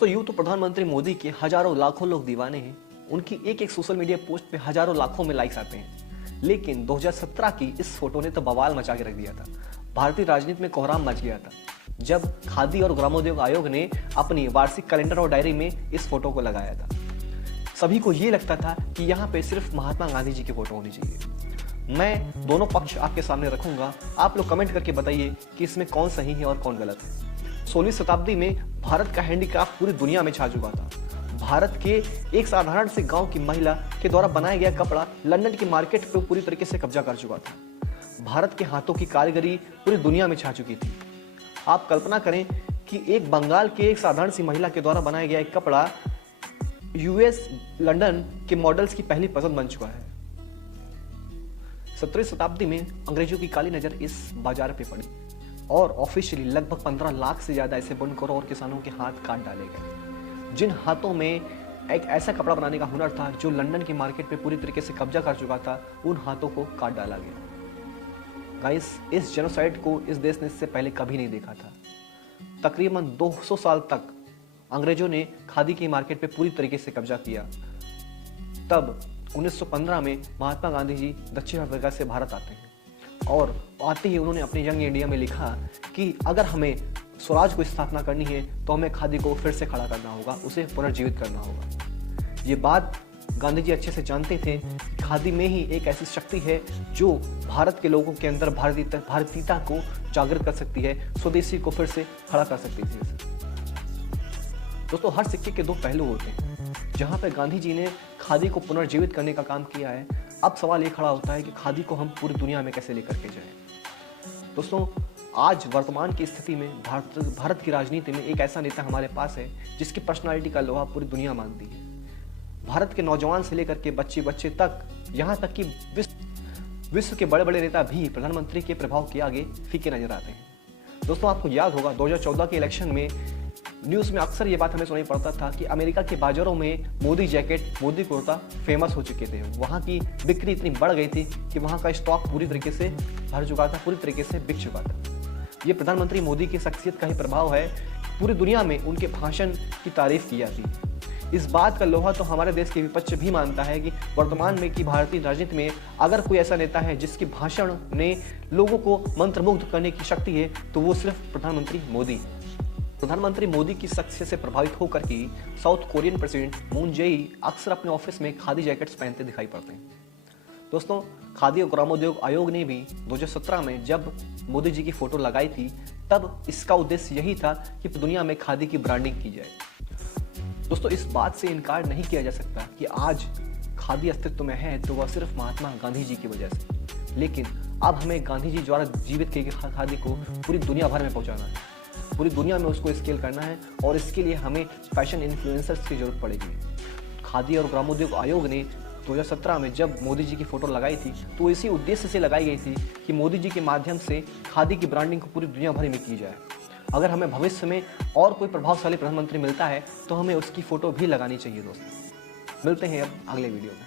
दोस्तों, यूं तो प्रधानमंत्री मोदी के हजारों लाखों लोग दीवाने हैं। उनकी एक एक सोशल मीडिया पोस्ट पे हजारों लाखों में लाइक्स आते हैं। लेकिन 2017 की इस फोटो ने तो बवाल मचा के रख दिया था। भारतीय राजनीति में कोहराम मच गया था जब खादी और ग्रामोद्योग आयोग ने अपनी वार्षिक कैलेंडर और डायरी में इस फोटो को लगाया था। सभी को ये लगता था कि यहाँ पे सिर्फ महात्मा गांधी जी की फोटो होनी चाहिए। मैं दोनों पक्ष आपके सामने रखूंगा, आप लोग कमेंट करके बताइए कि इसमें कौन सही है और कौन गलत है। 16वीं शताब्दी में भारत का हैंडीक्राफ्ट पूरी दुनिया में छा चुका था। भारत के एक साधारण से गांव की महिला के द्वारा बनाया गया कपड़ा लंदन की मार्केट पर पूरी तरीके से कब्जा कर चुका था। भारत के हाथों की कारीगरी पूरी दुनिया में छा चुकी थी। आप कल्पना करें कि एक बंगाल के एक साधारण सी महिला के द्वारा बनाया गया एक कपड़ा यूएस लंदन के मॉडल्स की पहली पसंद बन चुका है। 17वीं शताब्दी में अंग्रेजों की काली नजर इस बाजार पे पड़ी और ऑफिशियली लगभग 15 लाख से ज्यादा ऐसे बुनकरों और किसानों के हाथ काट डाले गए, जिन हाथों में एक ऐसा कपड़ा बनाने का हुनर था जो लंदन की मार्केट पे पूरी तरीके से कब्जा कर चुका था। उन हाथों को काट डाला गया। गाइस, इस जेनोसाइड को इस देश ने इससे पहले कभी नहीं देखा था। तकरीबन 200 साल तक अंग्रेजों ने खादी की मार्केट पे पूरी तरीके से कब्जा किया। तब 1915 में महात्मा गांधी जी दक्षिण अफ्रीका से भारत आते हैं और आते ही उन्होंने अपनी यंग इंडिया में लिखा कि अगर हमें स्वराज को स्थापना करनी है तो हमें खादी को फिर से खड़ा करना होगा, उसे पुनर्जीवित करना होगा। ये बात गांधी जी अच्छे से जानते थे। खादी में ही एक ऐसी शक्ति है जो भारत के लोगों के अंदर भारतीयता को जागृत कर सकती है, स्वदेशी को फिर से खड़ा कर सकती थी। दोस्तों, हर सिक्के के दो पहलू होते हैं। जहाँ पे गांधी जी ने खादी को पुनर्जीवित करने का काम किया है, अब सवाल ये खड़ा होता है कि खादी को हम पूरी दुनिया में कैसे लेकर के जाएं। दोस्तों, आज वर्तमान की स्थिति में भारत की राजनीति में एक ऐसा नेता हमारे पास है जिसकी पर्सनालिटी का लोहा पूरी दुनिया मानती है। भारत के नौजवान से लेकर के बच्चे तक, यहाँ तक कि विश्व के बड़े बड़े नेता भी प्रधानमंत्री के प्रभाव के आगे फीके नजर आते हैं। दोस्तों, आपको याद होगा 2014 के इलेक्शन में न्यूज़ में अक्सर ये बात हमें सुनाई पड़ता था कि अमेरिका के बाजारों में मोदी जैकेट, मोदी कुर्ता फेमस हो चुके थे। वहाँ की बिक्री इतनी बढ़ गई थी कि वहाँ का स्टॉक पूरी तरीके से भर चुका था, पूरी तरीके से बिक चुका था। ये प्रधानमंत्री मोदी की शख्सियत का ही प्रभाव है। पूरी दुनिया में उनके भाषण की तारीफ की जाती है। इस बात का लोहा तो हमारे देश के विपक्ष भी मानता है कि वर्तमान में की भारतीय राजनीति में अगर कोई ऐसा नेता है जिसके भाषण ने लोगों को मंत्रमुग्ध करने की शक्ति है तो वो सिर्फ प्रधानमंत्री मोदी है। प्रधानमंत्री मोदी की शख्सियत से प्रभावित होकर के south Korean president Moon Jae अक्सर अपने ऑफिस में खादी जैकेट्स पहनते दिखाई पड़ते हैं। दोस्तों, खादी और ग्रामोद्योग आयोग ने भी 2017 में जब मोदी जी की फोटो लगाई थी, तब इसका उद्देश्य यही था कि दुनिया में खादी की ब्रांडिंग की जाए। दोस्तों, इस बात से इनकार नहीं किया जा सकता कि आज खादी अस्तित्व में है तो वह सिर्फ महात्मा गांधी जी की वजह से। लेकिन अब हमें गांधी जी द्वारा जीवित की गई खादी को पूरी दुनिया भर में पहुंचाना है, पूरी दुनिया में उसको स्केल करना है और इसके लिए हमें फैशन इन्फ्लुएंसर्स की जरूरत पड़ेगी। खादी और ग्रामोद्योग आयोग ने 2017 में जब मोदी जी की फोटो लगाई थी तो इसी उद्देश्य से लगाई गई थी कि मोदी जी के माध्यम से खादी की ब्रांडिंग को पूरी दुनिया भर में की जाए। अगर हमें भविष्य में और कोई प्रभावशाली प्रधानमंत्री मिलता है तो हमें उसकी फोटो भी लगानी चाहिए। दोस्तों, मिलते हैं अब अगले वीडियो में।